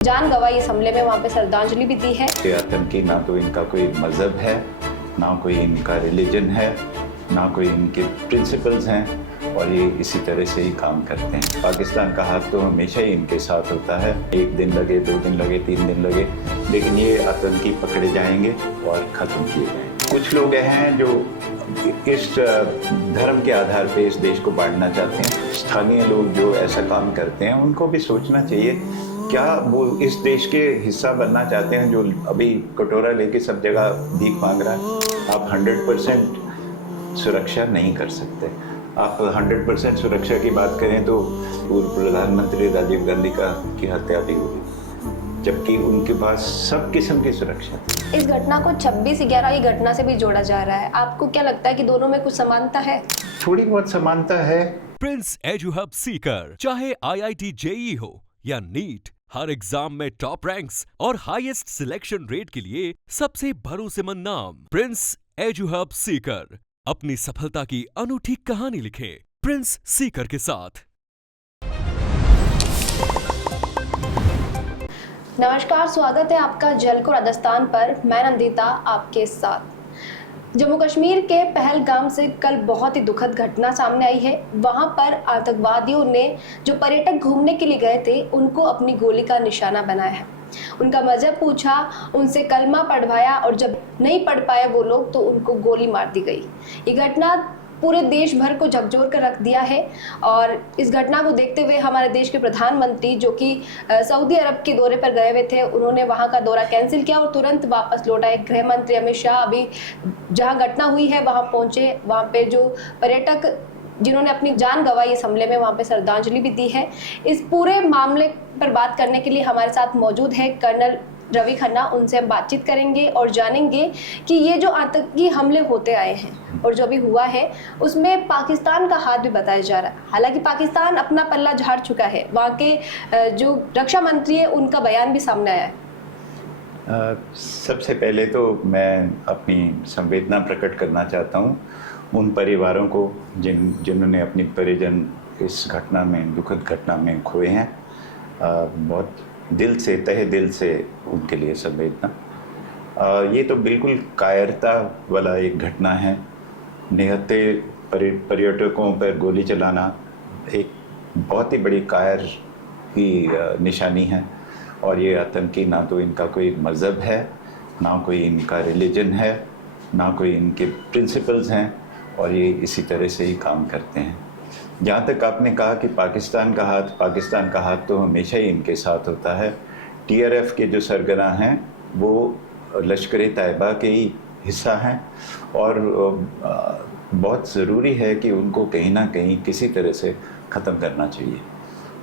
जान गंवाई इस हमले में, वहाँ पे श्रद्धांजलि भी दी है। ये आतंकी ना तो इनका कोई मजहब है, ना कोई इनका रिलीजन है, ना कोई इनके प्रिंसिपल्स हैं और ये इसी तरह से ही काम करते हैं। पाकिस्तान का हाथ तो हमेशा ही इनके साथ होता है। 1 दिन लगे, 2 दिन लगे, 3 दिन लगे, लेकिन ये आतंकी पकड़े जाएंगे और ख़त्म किए जाएंगे। कुछ लोग हैं जो इस धर्म के आधार पे इस देश को बांटना चाहते हैं। स्थानीय लोग जो ऐसा काम करते हैं उनको भी सोचना चाहिए, क्या वो इस देश के हिस्सा बनना चाहते हैं जो अभी कटोरा लेके सब जगह भीख मांग रहा है। आप 100% सुरक्षा नहीं कर सकते। आप 100% सुरक्षा की बात करें तो पूर्व प्रधानमंत्री राजीव गांधी की हत्या भी हुई, जबकि उनके पास सब किस्म की सुरक्षा थी। इस घटना को 26/11 की घटना से भी जोड़ा जा रहा है। आपको क्या लगता है कि दोनों में कुछ समानता है? थोड़ी बहुत समानता है। प्रिंस एजू हब सीकर, चाहे IIT JEE हो या नीट, हर एग्जाम में टॉप रैंक्स और हाईएस्ट सिलेक्शन रेट के लिए सबसे भरोसेमंद नाम प्रिंस एजू हब सीकर। अपनी सफलता की अनूठी कहानी लिखें प्रिंस सीकर के साथ। नमस्कार, स्वागत है आपका झलको राजस्थान पर। मैं नंदिता आपके साथ। जम्मू कश्मीर के पहलगाम से कल बहुत ही दुखद घटना सामने आई है। वहां पर आतंकवादियों ने जो पर्यटक घूमने के लिए गए थे उनको अपनी गोली का निशाना बनाया है। उनका मजहब पूछा, उनसे कलमा पढ़वाया और जब नहीं पढ़ पाए वो लोग तो उनको गोली मार दी गई। ये घटना पूरे देश भर को झकझोर कर रख दिया है और इस घटना को देखते हुए हमारे देश के प्रधानमंत्री जो कि सऊदी अरब के दौरे पर गए हुए थे, उन्होंने वहां का दौरा कैंसिल किया और तुरंत वापस लौट आए। गृह मंत्री अमित शाह अभी जहां घटना हुई है वहां पहुंचे। वहां पे जो पर्यटक जिन्होंने अपनी जान गंवाई इस हमले में, वहां पे श्रद्धांजलि भी दी है। इस पूरे मामले पर बात करने के लिए हमारे साथ मौजूद है कर्नल रवि खन्ना। उनसे हम बातचीत करेंगे और जानेंगे कि ये जो आतंकी हमले होते आए हैं और जो भी हुआ है उसमें पाकिस्तान का हाथ भी बताया जा रहा है। हालांकि पाकिस्तान अपना पल्ला झाड़ चुका है। वहाँ के जो रक्षा मंत्री है उनका बयान भी सामने आया है। सबसे पहले तो मैं अपनी संवेदना प्रकट करना चाहता हूँ उन परिवारों को जिन्होंने अपनी परिजन इस घटना में, दुखद घटना में खोए हैं। बहुत दिल से, तहे दिल से उनके लिए संवेदना। ये तो बिल्कुल कायरता वाला एक घटना है। निहत्थे पर्यटकों पर गोली चलाना एक बहुत ही बड़ी कायर की निशानी है। और ये आतंकी ना तो इनका कोई मज़हब है, ना कोई इनका रिलीजन है, ना कोई इनके प्रिंसिपल्स हैं और ये इसी तरह से ही काम करते हैं। जहाँ तक आपने कहा कि पाकिस्तान का हाथ तो हमेशा ही इनके साथ होता है। TRF के जो सरगना हैं वो लश्कर-ए-तैयबा के ही हिस्सा हैं और बहुत ज़रूरी है कि उनको कहीं ना कहीं किसी तरह से ख़त्म करना चाहिए।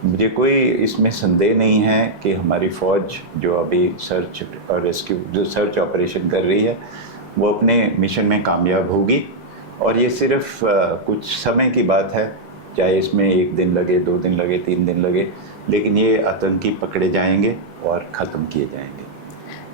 मुझे कोई इसमें संदेह नहीं है कि हमारी फ़ौज जो अभी सर्च और रेस्क्यू जो सर्च ऑपरेशन कर रही है वो अपने मिशन में कामयाब होगी और ये सिर्फ कुछ समय की बात है। चाहे इसमें 1 दिन लगे, 2 दिन लगे, 3 दिन लगे, लेकिन ये आतंकी पकड़े जाएंगे और ख़त्म किए जाएंगे।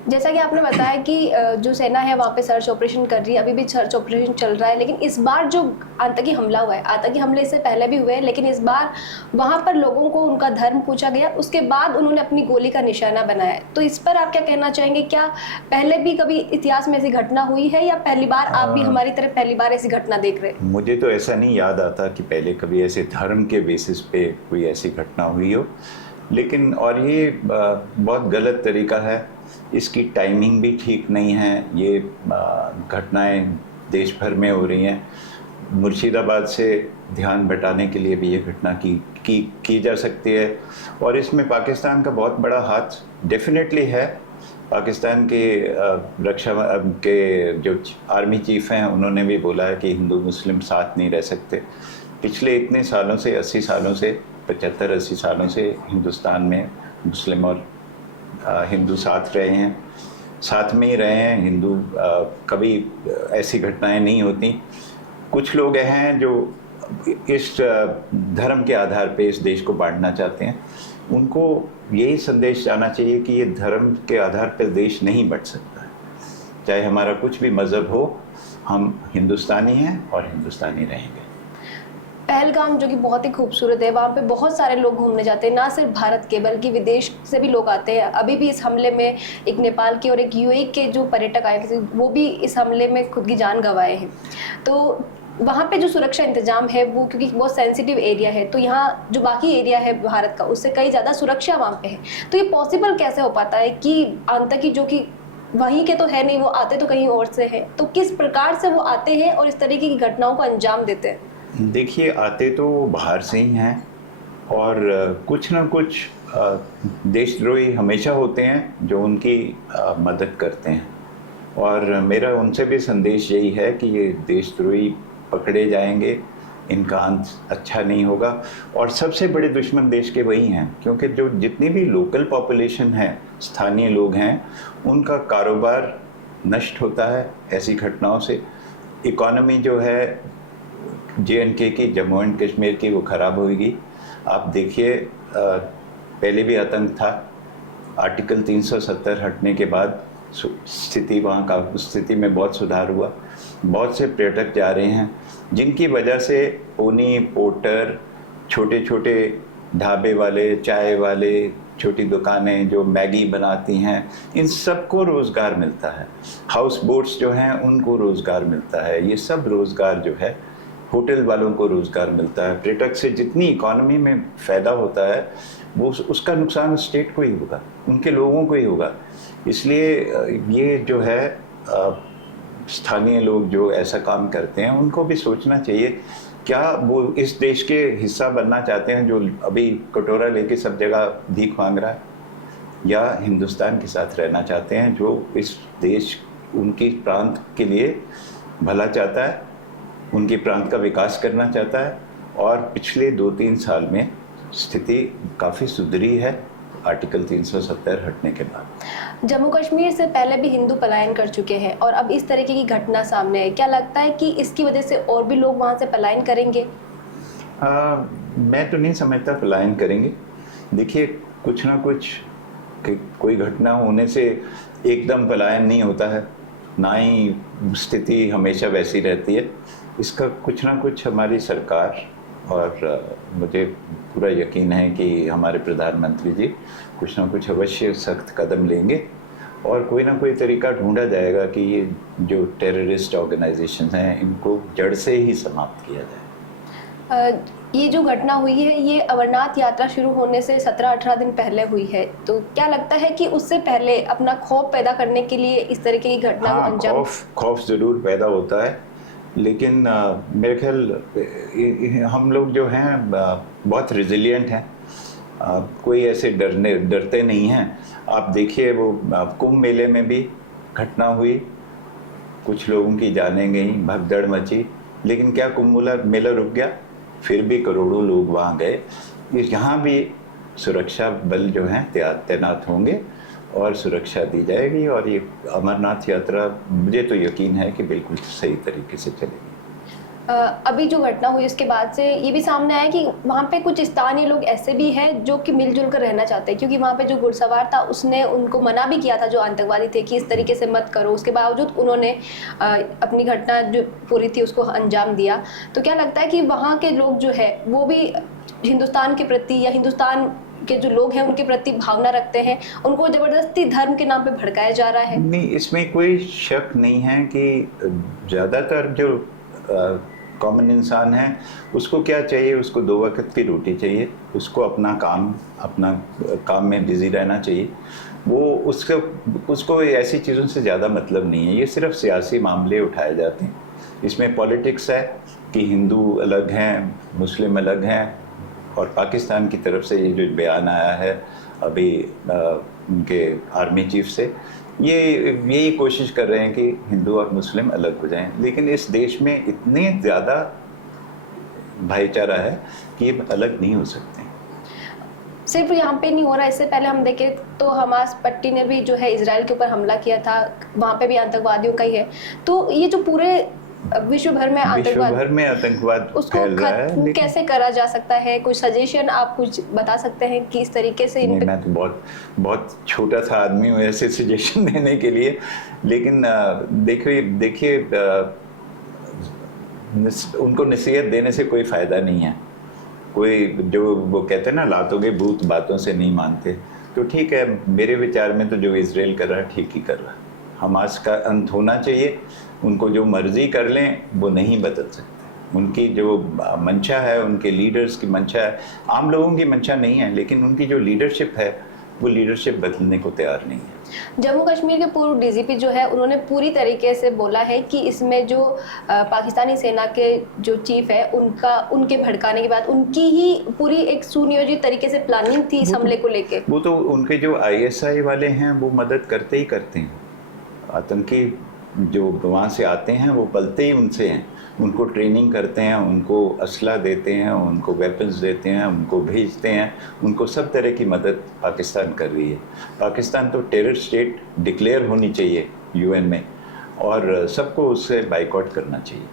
जैसा कि आपने बताया कि जो सेना है वहाँ पे सर्च ऑपरेशन कर रही है, अभी भी सर्च ऑपरेशन चल रहा है। लेकिन इस बार जो आतंकी हमला हुआ है, आतंकी हमले इससे पहले भी हुए हैं, लेकिन इस बार वहाँ पर लोगों को उनका धर्म पूछा गया, उसके बाद उन्होंने अपनी गोली का निशाना बनाया। तो इस पर आप क्या कहना चाहेंगे? क्या पहले भी कभी इतिहास में ऐसी घटना हुई है या पहली बार आप भी हमारी तरह पहली बार ऐसी घटना देख रहे हैं? मुझे तो ऐसा नहीं याद आता कि पहले कभी ऐसे धर्म के बेसिस पे कोई ऐसी घटना हुई हो। लेकिन और ये बहुत गलत तरीका है, इसकी टाइमिंग भी ठीक नहीं है। ये घटनाएं देश भर में हो रही हैं। मुर्शिदाबाद से ध्यान बटाने के लिए भी ये घटना की जा सकती है और इसमें पाकिस्तान का बहुत बड़ा हाथ डेफिनेटली है। पाकिस्तान के रक्षा के जो आर्मी चीफ हैं उन्होंने भी बोला है कि हिंदू मुस्लिम साथ नहीं रह सकते। पिछले इतने सालों से, 80 सालों से, 75-80 सालों से हिंदुस्तान में मुस्लिम और हिंदू साथ रहे हैं, साथ में ही रहे हैं। हिंदू कभी ऐसी घटनाएं नहीं होती। कुछ लोग हैं जो इस धर्म के आधार पे इस देश को बांटना चाहते हैं। उनको यही संदेश जाना चाहिए कि ये धर्म के आधार पर देश नहीं बंट सकता है। चाहे हमारा कुछ भी मज़हब हो, हम हिंदुस्तानी हैं और हिंदुस्तानी रहेंगे। पहलगाम जो कि बहुत ही खूबसूरत है, वहाँ पे बहुत सारे लोग घूमने जाते हैं, ना सिर्फ भारत के बल्कि विदेश से भी लोग आते हैं। अभी भी इस हमले में एक नेपाल के और एक यूएई के जो पर्यटक आए थे वो भी इस हमले में खुद की जान गंवाए हैं। तो वहाँ पे जो सुरक्षा इंतजाम है वो, क्योंकि बहुत सेंसिटिव एरिया है, तो यहाँ जो बाकी एरिया है भारत का उससे कई ज़्यादा सुरक्षा वहाँ पे है। तो ये पॉसिबल कैसे हो पाता है कि आतंकी जो कि वहीं के तो है नहीं, वो आते तो कहीं और से है, तो किस प्रकार से वो आते हैं और इस तरीके की घटनाओं को अंजाम देते हैं? देखिए, आते तो बाहर से ही हैं और कुछ ना कुछ देशद्रोही हमेशा होते हैं जो उनकी मदद करते हैं। और मेरा उनसे भी संदेश यही है कि ये देशद्रोही पकड़े जाएंगे, इनका अंत अच्छा नहीं होगा। और सबसे बड़े दुश्मन देश के वही हैं, क्योंकि जो जितनी भी लोकल पॉपुलेशन है, स्थानीय लोग हैं, उनका कारोबार नष्ट होता है ऐसी घटनाओं से। इकॉनमी जो है JNK की, जम्मू एंड कश्मीर की, वो ख़राब होगी। आप देखिए, पहले भी आतंक था, आर्टिकल 370 हटने के बाद स्थिति वहाँ का, उस स्थिति में बहुत सुधार हुआ। बहुत से पर्यटक जा रहे हैं जिनकी वजह से पोनी, पोर्टर, छोटे छोटे ढाबे वाले, चाय वाले, छोटी दुकानें जो मैगी बनाती हैं, इन सबको रोज़गार मिलता है। हाउस बोट्स जो हैं उनको रोज़गार मिलता है। ये सब रोज़गार जो है, होटल वालों को रोज़गार मिलता है। पर्यटक से जितनी इकॉनमी में फ़ायदा होता है वो उसका नुकसान स्टेट को ही होगा, उनके लोगों को ही होगा। इसलिए ये जो है स्थानीय लोग जो ऐसा काम करते हैं उनको भी सोचना चाहिए, क्या वो इस देश के हिस्सा बनना चाहते हैं जो अभी कटोरा लेके सब जगह भीख मांग रहा है, या हिंदुस्तान के साथ रहना चाहते हैं जो इस देश, उनकी प्रांत के लिए भला चाहता है, उनके प्रांत का विकास करना चाहता है। और पिछले 2-3 साल में स्थिति काफ़ी सुधरी है आर्टिकल 370 हटने के बाद। जम्मू कश्मीर से पहले भी हिंदू पलायन कर चुके हैं और अब इस तरीके की घटना सामने है। क्या लगता है कि इसकी वजह से और भी लोग वहाँ से पलायन करेंगे? मैं तो नहीं समझता पलायन करेंगे। देखिए, कुछ ना कुछ कोई घटना होने से एकदम पलायन नहीं होता है, ना ही स्थिति हमेशा वैसी रहती है। इसका कुछ ना कुछ हमारी सरकार, और मुझे पूरा यकीन है कि हमारे प्रधानमंत्री जी कुछ ना कुछ अवश्य सख्त कदम लेंगे और कोई ना कोई तरीका ढूंढा जाएगा कि ये जो टेररिस्ट ऑर्गेनाइजेशन हैं इनको जड़ से ही समाप्त किया जाए। ये जो घटना हुई है ये अमरनाथ यात्रा शुरू होने से 17-18 दिन पहले हुई है, तो क्या लगता है कि उससे पहले अपना खौफ पैदा करने के लिए इस तरह की घटना को अंजाम? खौफ ज़रूर पैदा होता है, लेकिन मेरे ख्याल हम लोग जो हैं बहुत रिजिलियंट हैं, कोई ऐसे डरते नहीं हैं। आप देखिए, वो कुंभ मेले में भी घटना हुई, कुछ लोगों की जानें गई, भगदड़ मची, लेकिन क्या कुंभ मेला रुक गया? फिर भी करोड़ों लोग वहाँ गए। यहाँ भी सुरक्षा बल जो हैं तैनात होंगे और सुरक्षा दी जाएगी, और ये अमरनाथ यात्रा मुझे तो यकीन है कि बिल्कुल सही तरीके से चलेगी। अभी जो घटना हुई उसके बाद से ये भी सामने आया कि वहाँ पे कुछ स्थानीय लोग ऐसे भी हैं जो कि मिलजुल कर रहना चाहते हैं, क्योंकि वहाँ पे जो घुड़सवार था उसने उनको मना भी किया था, जो आतंकवादी थे, कि इस तरीके से मत करो। उसके बावजूद उन्होंने अपनी घटना जो पूरी थी उसको अंजाम दिया। तो क्या लगता है कि वहाँ के लोग जो है वो भी हिंदुस्तान के प्रति या हिंदुस्तान के जो लोग हैं उनके प्रति भावना रखते हैं, उनको जबरदस्ती धर्म के नाम पे भड़काया जा रहा है? नहीं, इसमें कोई शक नहीं है कि ज़्यादातर जो कॉमन इंसान है उसको क्या चाहिए, उसको 2 वक्त की रोटी चाहिए, उसको अपना काम में बिजी रहना चाहिए। वो उसको ऐसी चीज़ों से ज़्यादा मतलब नहीं है। ये सिर्फ सियासी मामले उठाए जाते हैं, इसमें पॉलिटिक्स है कि हिंदू अलग हैं, मुस्लिम अलग हैं, और पाकिस्तान की तरफ से ये जो बयान आया है अभी उनके आर्मी चीफ से, ये यही कोशिश कर रहे हैं कि हिंदू और मुस्लिम अलग हो जाएं। लेकिन इस देश में इतने ज़्यादा भाईचारा है कि ये अलग नहीं हो सकते। सिर्फ यहाँ पे नहीं हो रहा, इससे पहले हम देखें तो हमास पट्टी ने भी जो है इजराइल के ऊपर हमला किया था, वहाँ पे भी आतंकवादियों का ही है। तो ये जो पूरे विश्व भर में आतंकवाद उसको खत्म कैसे करा जा सकता है? कुछ सजेशन आप कुछ बता सकते हैं कि इस तरीके से? मैं तो बहुत छोटा सा आदमी हूँ ऐसे सजेशन देने के लिए, लेकिन देखिए उनको नसीहत देने से कोई फ़ायदा नहीं है। कोई जो वो कहते हैं ना, लातों के भूत बातों से नहीं मानते। तो ठीक है, मेरे विचार में तो जो इजराइल कर रहा है ठीक ही कर रहा है। हमास का अंत होना चाहिए। उनको जो मर्जी कर लें वो नहीं बदल सकते। उनकी जो मंशा है, उनके लीडर्स की मंशा है, आम लोगों की मंशा नहीं है, लेकिन उनकी जो लीडरशिप है वो लीडरशिप बदलने को तैयार नहीं है। जम्मू कश्मीर के पूर्व डीजीपी जो है उन्होंने पूरी तरीके से बोला है कि इसमें जो पाकिस्तानी सेना के जो चीफ है उनके भड़काने के बाद उनकी ही पूरी एक सुनियोजित तरीके से प्लानिंग थी इस हमले को लेके। वो तो उनके जो ISI वाले हैं वो मदद करते ही करते हैं। आतंकी जो वहाँ से आते हैं वो पलते ही उनसे हैं। उनको ट्रेनिंग करते हैं, उनको असला देते हैं, उनको वेपन्स देते हैं, उनको भेजते हैं। उनको सब तरह की मदद पाकिस्तान कर रही है। पाकिस्तान तो टेरर स्टेट डिक्लेयर होनी चाहिए UN में, और सबको उससे बाइकआउट करना चाहिए।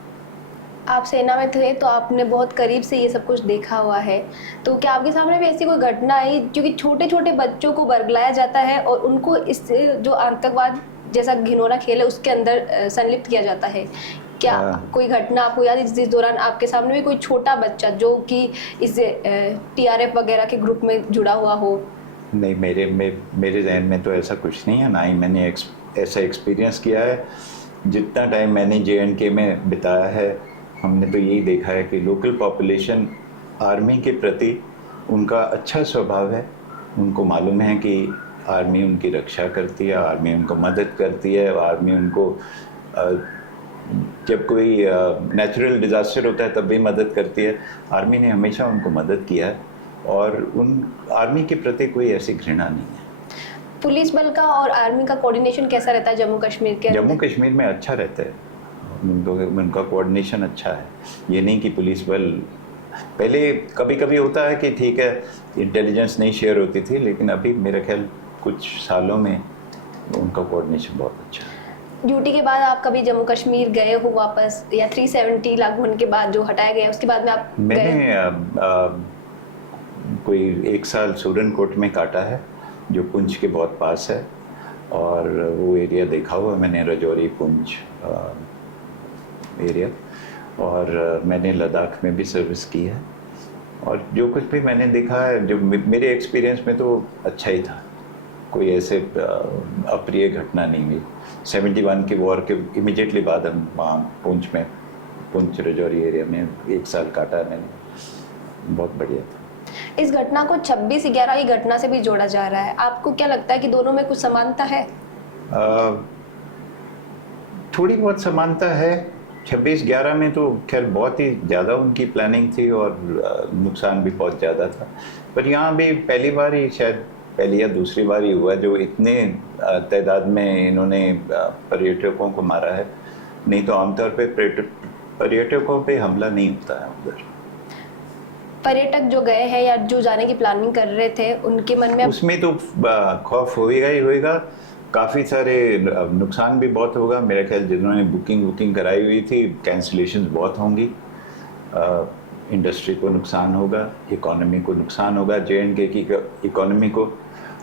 आप सेना में थे तो आपने बहुत करीब से ये सब कुछ देखा हुआ है, तो क्या आपके सामने भी ऐसी कोई घटना आई, क्योंकि छोटे छोटे बच्चों को बरगलाया जाता है और उनको इस जो आतंकवाद जैसा घिनौना खेल है उसके अंदर संलिप्त किया जाता है? क्या कोई घटना आपको याद है जिस दौरान आपके सामने भी कोई छोटा बच्चा जो कि इस TRF वगैरह के ग्रुप में जुड़ा हुआ हो? नहीं, मेरे जहन में तो ऐसा कुछ नहीं है, ना ही मैंने ऐसा एक्सपीरियंस किया है। जितना टाइम मैंने JNK में बिताया है, हमने तो यही देखा है कि लोकल पॉपुलेशन आर्मी के प्रति उनका अच्छा स्वभाव है। उनको मालूम है कि आर्मी उनकी रक्षा करती है, आर्मी उनको मदद करती है, आर्मी उनको जब कोई नेचुरल डिज़ास्टर होता है तब भी मदद करती है। आर्मी ने हमेशा उनको मदद किया है और उन आर्मी के प्रति कोई ऐसी घृणा नहीं है। पुलिस बल का और आर्मी का कोऑर्डिनेशन कैसा रहता है जम्मू कश्मीर के अंदर? जम्मू कश्मीर में अच्छा रहता है, उनका कोऑर्डिनेशन अच्छा है। ये नहीं कि पुलिस बल, पहले कभी कभी होता है कि ठीक है इंटेलिजेंस नहीं शेयर होती थी, लेकिन अभी मेरा ख्याल कुछ सालों में उनका कोऑर्डिनेशन बहुत अच्छा है। ड्यूटी के बाद आप कभी जम्मू कश्मीर गए हो वापस, या 370 लागू होने के बाद जो हटाया गया उसके बाद में आप मैंने कोई 1 साल सूरनकोट में काटा है, जो पुंछ के बहुत पास है, और वो एरिया देखा हुआ मैंने, रजौरी पुंछ एरिया। और मैंने लद्दाख में भी सर्विस की है, और जो कुछ भी मैंने देखा है, जो मेरे एक्सपीरियंस में तो अच्छा ही था। कोई ऐसे अप्रिय घटना नहीं हुई। 71 के वॉर के इमीडिएटली बाद हम वहाँ पुंछ रजौरी एरिया में 1 साल काटा मैंने, बहुत बढ़िया था। इस घटना को 26/11 की घटना से भी जोड़ा जा रहा है, आपको क्या लगता है कि दोनों में कुछ समानता है? थोड़ी बहुत समानता है। 26/11 में तो खैर बहुत ही ज़्यादा उनकी प्लानिंग थी और नुकसान भी बहुत ज़्यादा था, पर यहाँ भी पहली बार ही, शायद पहली या दूसरी बार ही हुआ जो इतने तादाद में इन्होंने पर्यटकों को मारा है। नहीं तो आमतौर पे पर्यटकों पे हमला नहीं होता है उधर। पर्यटक जो गए हैं या जो जाने की प्लानिंग कर रहे थे उनके मन में उसमें तो खौफ होएगा ही होएगा। काफ़ी सारे नुकसान भी बहुत होगा मेरा ख्याल। जिन्होंने बुकिंग कराई हुई थी, कैंसिलेशंस बहुत होंगी, इंडस्ट्री को नुकसान होगा, इकोनॉमी को नुकसान होगा, JNK की इकोनॉमी को,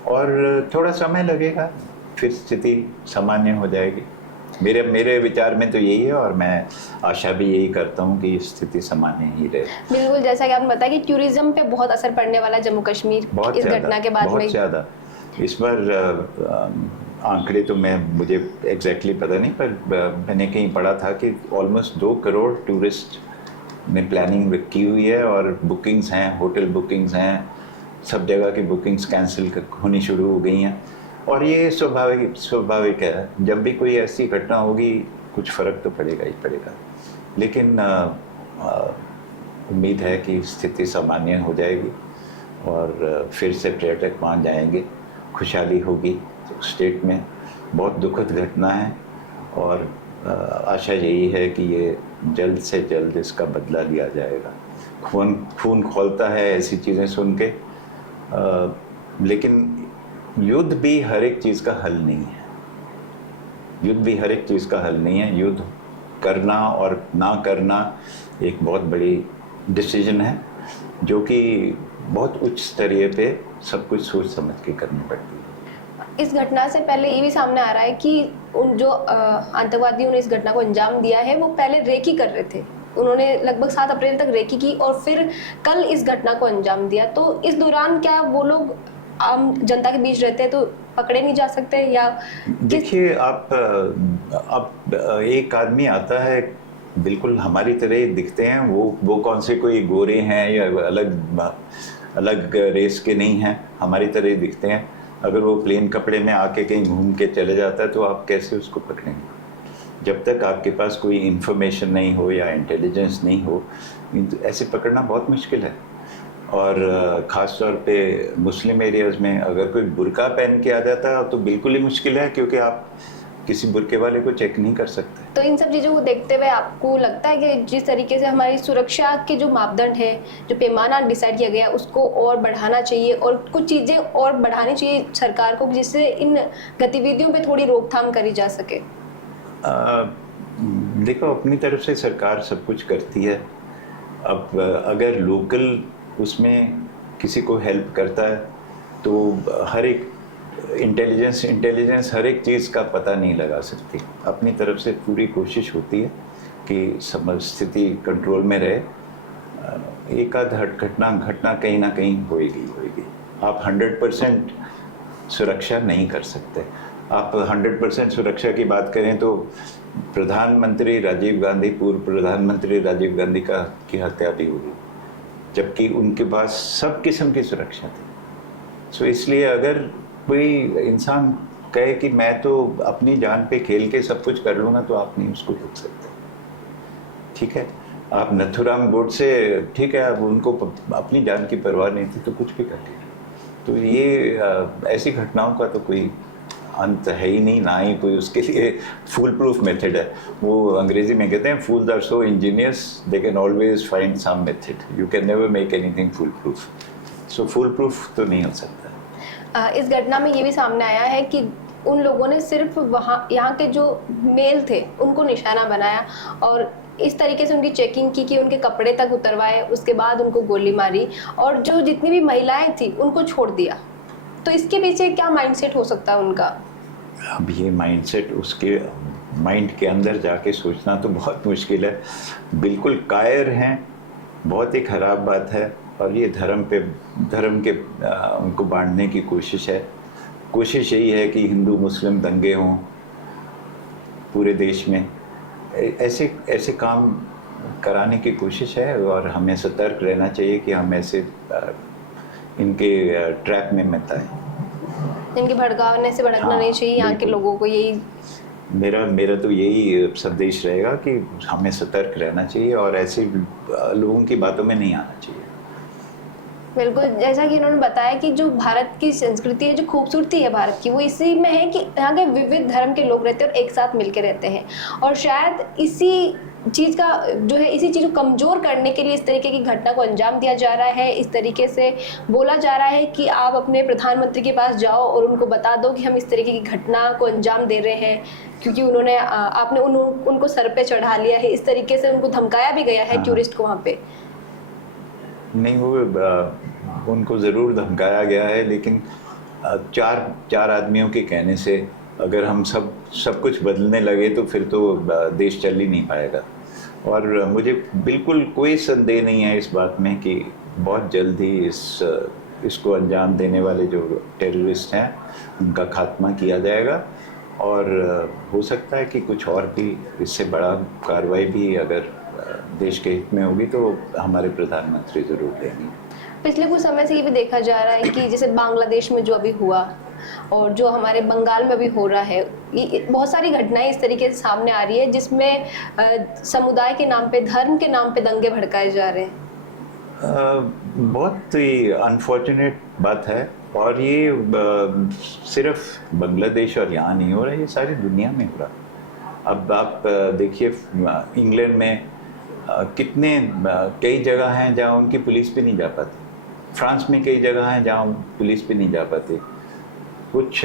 और थोड़ा समय लगेगा, फिर स्थिति सामान्य हो जाएगी। मेरे विचार में तो यही है, और मैं आशा भी यही करता हूँ कि स्थिति सामान्य ही रहे। बिल्कुल, जैसा कि आपने बताया कि टूरिज्म पे बहुत असर पड़ने वाला है जम्मू कश्मीर इस घटना के बाद में। बहुत ज़्यादा। इस बार आंकड़े तो मुझे एग्जैक्टली पता नहीं, पर मैंने कहीं पढ़ा था कि ऑलमोस्ट 2 करोड़ टूरिस्ट ने प्लानिंग की हुई है, और बुकिंग्स हैं, होटल बुकिंग्स हैं, सब जगह की बुकिंग्स कैंसिल होनी शुरू हो गई हैं। और ये स्वाभाविक है, जब भी कोई ऐसी घटना होगी कुछ फ़र्क तो पड़ेगा ही पड़ेगा। लेकिन उम्मीद है कि स्थिति सामान्य हो जाएगी और फिर से पर्यटक वहाँ जाएंगे, खुशहाली होगी स्टेट में। बहुत दुखद घटना है, और आशा यही है कि ये जल्द से जल्द इसका बदला लिया जाएगा। खून खौलता है ऐसी चीज़ें सुन के, लेकिन युद्ध भी हर एक चीज़ का हल नहीं है। युद्ध भी हर एक चीज़ का हल नहीं है। युद्ध करना और ना करना एक बहुत बड़ी डिसीजन है, जो कि बहुत उच्च स्तरीय पे सब कुछ सोच समझ के करनी पड़ती है। इस घटना से पहले ये भी सामने आ रहा है कि उन जो आतंकवादियों ने इस घटना को अंजाम दिया है वो पहले रेकी कर रहे थे, उन्होंने लगभग 7 अप्रैल तक रेकी की और फिर कल इस घटना को अंजाम दिया। तो इस दौरान क्या वो लोग आम जनता के बीच रहते हैं तो पकड़े नहीं जा सकते या देखिए, आप एक आदमी आता है बिल्कुल हमारी तरह ही दिखते हैं, वो कौन से कोई गोरे हैं या अलग रेस के नहीं हैं, हमारी तरह ही दिखते हैं। अगर वो प्लेन कपड़े में आके कहीं घूम के चले जाता है तो आप कैसे उसको पकड़ेंगे? जब तक आपके पास कोई इन्फॉर्मेशन नहीं हो या इंटेलिजेंस नहीं हो, ऐसे पकड़ना बहुत मुश्किल है। और ख़ास तौर पे मुस्लिम एरियाज़ में अगर कोई बुर्का पहन के आ जाता है तो बिल्कुल ही मुश्किल है, क्योंकि आप किसी बुर्के वाले को चेक नहीं कर सकते। तो इन सब चीज़ों को देखते हुए आपको लगता है कि जिस तरीके से हमारी सुरक्षा के जो मापदंड है, जो पैमाना डिसाइड किया गया, उसको और बढ़ाना चाहिए और कुछ चीज़ें और बढ़ानी चाहिए सरकार को, जिससे इन गतिविधियों पे थोड़ी रोकथाम करी जा सके? देखो, अपनी तरफ से सरकार सब कुछ करती है। अब अगर लोकल उसमें किसी को हेल्प करता है तो हर एक इंटेलिजेंस हर एक चीज़ का पता नहीं लगा सकती। अपनी तरफ से पूरी कोशिश होती है कि स्थिति कंट्रोल में रहे। एक आध घटना कहीं ना कहीं होएगी। आप 100% सुरक्षा नहीं कर सकते। आप 100% सुरक्षा की बात करें तो प्रधानमंत्री राजीव गांधी, पूर्व प्रधानमंत्री राजीव गांधी की हत्या भी हुई, जबकि उनके पास सब किस्म की सुरक्षा थी। सो इसलिए अगर कोई इंसान कहे कि मैं तो अपनी जान पे खेल के सब कुछ कर लूँगा, तो आप नहीं उसको रोक सकते। ठीक है, आप नथुराम गोडसे, ठीक है, अब उनको अपनी जान की परवाह नहीं थी तो कुछ भी कर लिया। तो ये ऐसी घटनाओं का तो कोई अंत है ही नहीं, ना ही कोई उसके लिए फूल प्रूफ मेथड है। वो अंग्रेजी में कहते हैं, fools are so ingenious they can always find some method, you can never make anything foolproof. So foolproof तो नहीं हो सकता। इस घटना में ये भी सामने आया है कि उन लोगों ने सिर्फ यहाँ के जो मेल थे उनको निशाना बनाया और इस तरीके से उनकी चेकिंग की कि उनके कपड़े तक उतरवाए, उसके बाद उनको गोली मारी और जो जितनी भी महिलाएं थी उनको छोड़ दिया। तो इसके पीछे क्या माइंडसेट हो सकता है उनका? अब ये माइंडसेट, उसके माइंड के अंदर जाके सोचना तो बहुत मुश्किल है। बिल्कुल कायर हैं, बहुत ही खराब बात है। और ये धर्म के उनको बांटने की कोशिश है। कोशिश यही है कि हिंदू मुस्लिम दंगे हों पूरे देश में। ऐसे काम कराने की कोशिश है और हमें सतर्क रहना चाहिए कि हम ऐसे इनके ट्रैप में मत आए। इनके भड़काने से भड़कना नहीं चाहिए यहाँ के लोगों को। यही मेरा तो यही संदेश रहेगा कि हमें सतर्क रहना चाहिए और ऐसे लोगों की बातों में नहीं आना चाहिए। बिल्कुल, जैसा कि इन्होंने बताया कि जो भारत की संस्कृति है, जो खूबसूरती है भारत की, वो इसी में है कि यहाँ के विविध धर्म के लोग रहते हैं और एक साथ मिलकर रहते हैं। और शायद इसी चीज़ का जो है, इसी चीज़ को कमज़ोर करने के लिए इस तरीके की घटना को अंजाम दिया जा रहा है। इस तरीके से बोला जा रहा है कि आप अपने प्रधानमंत्री के पास जाओ और उनको बता दो कि हम इस तरीके की घटना को अंजाम दे रहे हैं, क्योंकि आपने उनको सर पे चढ़ा लिया है। इस तरीके से उनको धमकाया भी गया है टूरिस्ट को वहाँ पे। नहीं, वो उनको ज़रूर धमकाया गया है, लेकिन चार आदमियों के कहने से अगर हम सब कुछ बदलने लगे तो फिर तो देश चल ही नहीं पाएगा। और मुझे बिल्कुल कोई संदेह नहीं है इस बात में कि बहुत जल्द ही इसको अंजाम देने वाले जो टेररिस्ट हैं उनका खात्मा किया जाएगा। और हो सकता है कि कुछ और भी इससे बड़ा कार्रवाई भी अगर देश के हित में होगी तो हमारे प्रधानमंत्री ज़रूर देंगे। पिछले कुछ समय से ये भी देखा जा रहा है कि जैसे बांग्लादेश में जो अभी हुआ और जो हमारे बंगाल में भी हो रहा है, बहुत सारी घटनाएं इस तरीके से सामने आ रही है जिसमें समुदाय के नाम पे, धर्म के नाम पे दंगे भड़काए जा रहे हैं। बहुत ही अनफॉर्चुनेट बात है। और ये सिर्फ बांग्लादेश और यहाँ नहीं हो रहा, ये सारी दुनिया में हो रहा। अब आप देखिए, इंग्लैंड में कई जगह हैं जहाँ उनकी पुलिस भी नहीं जा पाती। फ्रांस में कई जगह हैं जहाँ पुलिस भी नहीं जा पाती। कुछ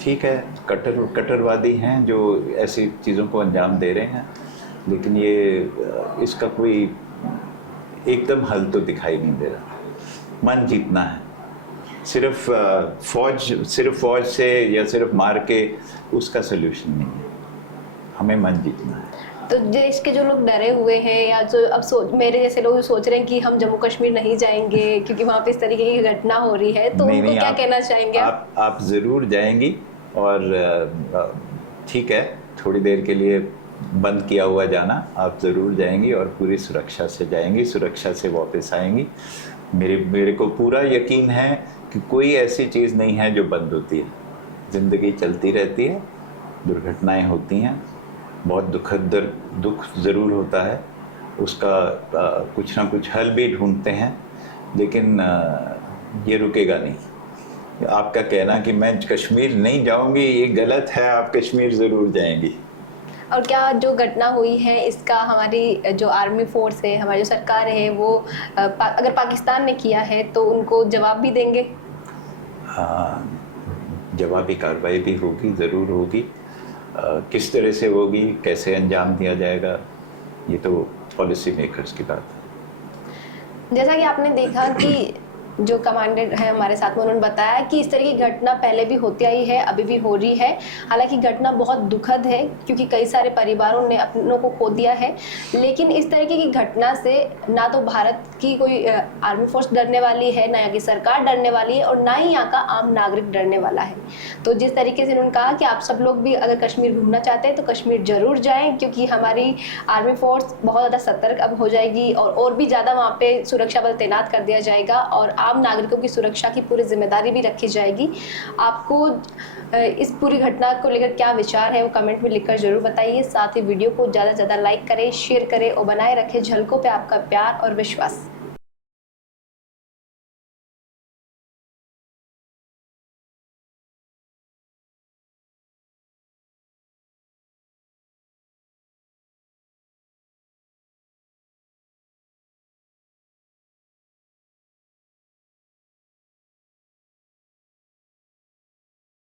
ठीक है, कट्टरवादी हैं जो ऐसी चीज़ों को अंजाम दे रहे हैं, लेकिन इसका कोई एकदम हल तो दिखाई नहीं दे रहा। मन जीतना है, सिर्फ फौज से या सिर्फ मार के उसका सलूशन नहीं है, हमें मन जीतना है। तो देश के जो लोग डरे हुए हैं या जो अब मेरे जैसे लोग सोच रहे हैं कि हम जम्मू कश्मीर नहीं जाएंगे क्योंकि वहाँ पे इस तरीके की घटना हो रही है, तो उनको क्या कहना चाहेंगे आप ज़रूर जाएंगी। और ठीक है, थोड़ी देर के लिए बंद किया हुआ जाना, आप ज़रूर जाएंगी और पूरी सुरक्षा से जाएंगी, सुरक्षा से वापस आएंगी। मेरे को पूरा यकीन है कि कोई ऐसी चीज़ नहीं है जो बंद होती है। ज़िंदगी चलती रहती है, दुर्घटनाएं होती हैं, बहुत दुख ज़रूर होता है, उसका कुछ ना कुछ हल भी ढूंढते हैं, लेकिन ये रुकेगा नहीं। आपका कहना कि मैं कश्मीर नहीं जाऊंगी, ये गलत है, आप कश्मीर ज़रूर जाएंगी। और क्या जो घटना हुई है इसका हमारी जो आर्मी फोर्स है, हमारी जो सरकार है, वो अगर पाकिस्तान ने किया है तो उनको जवाब भी देंगे? हाँ, जवाबी कार्रवाई भी होगी, ज़रूर होगी। किस तरह से होगी, कैसे अंजाम दिया जाएगा, ये तो पॉलिसी मेकर्स की बात है। जैसा कि आपने देखा कि जो कमांडर है हमारे साथ में, उन्होंने बताया कि इस तरह की घटना पहले भी होती आई है, अभी भी हो रही है। हालांकि घटना बहुत दुखद है क्योंकि कई सारे परिवारों ने अपनों को खो दिया है, लेकिन इस तरीके की घटना से ना तो भारत की कोई आर्मी फोर्स डरने वाली है, ना यहाँ की सरकार डरने वाली है, और ना ही यहाँ का आम नागरिक डरने वाला है। तो जिस तरीके से उन्होंने कहा कि आप सब लोग भी अगर कश्मीर घूमना चाहते हैं तो कश्मीर जरूर जाएँ, क्योंकि हमारी आर्मी फोर्स बहुत ज़्यादा सतर्क अब हो जाएगी और भी ज़्यादा वहाँ पर सुरक्षा बल तैनात कर दिया जाएगा और आम नागरिकों की सुरक्षा की पूरी जिम्मेदारी भी रखी जाएगी। आपको इस पूरी घटना को लेकर क्या विचार है वो कमेंट में लिखकर जरूर बताइए। साथ ही वीडियो को ज़्यादा से ज़्यादा लाइक करें, शेयर करें और बनाए रखें झलकों पे आपका प्यार और विश्वास।